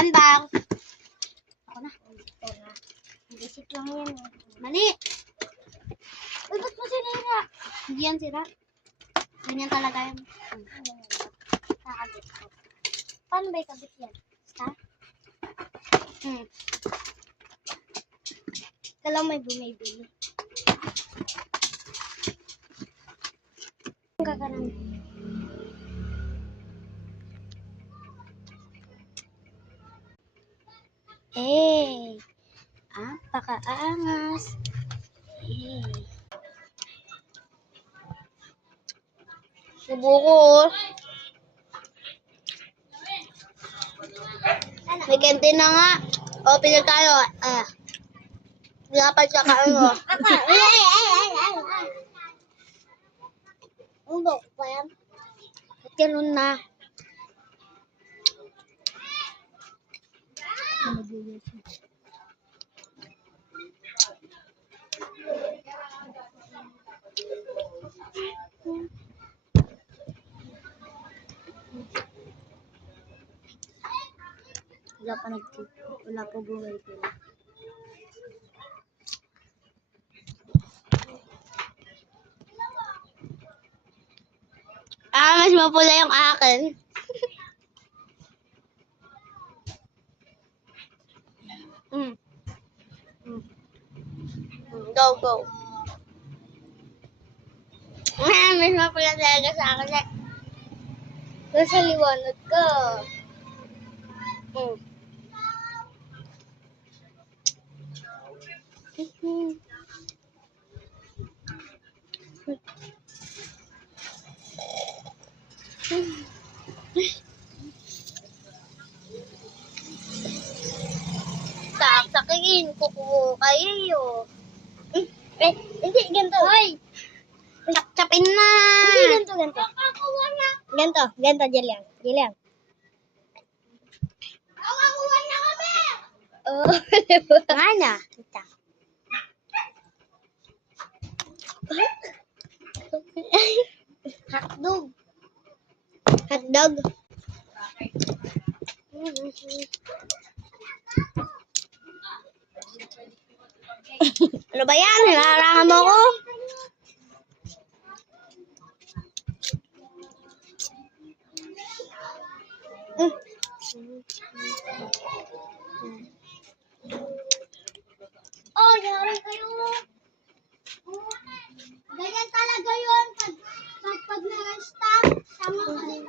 Sandal. Ako na. Basic lang yan. Mali. Uy, ba't mo sinira? Hindi yan sira. Ganyan talaga yan. Kakabit ko. Paano ba ikabit yan? Ha? Kala may bumibili. Ang kakaroon. Pakaangas. Subuko. May canteen na nga. O, pili tayo. Dapat siya kaano. Umbok pa yan. Ba't ganun na? Wala pa buhay pila. Mas mapula yung akin. Go. Mas mapula talaga sa akin. Nasa liwanag ka. Saksakin, kukuha kayo. Hindi, ganito. Hoy! Chapin na. Hindi, ganito. Ganito, Jillian. Oh, diba? Nga na. Hotdog. Ano ba yan? Nilarangan mo ko? Oh, yari kayo. Ganyan talaga yun. Pag na-stop, tama ka rin.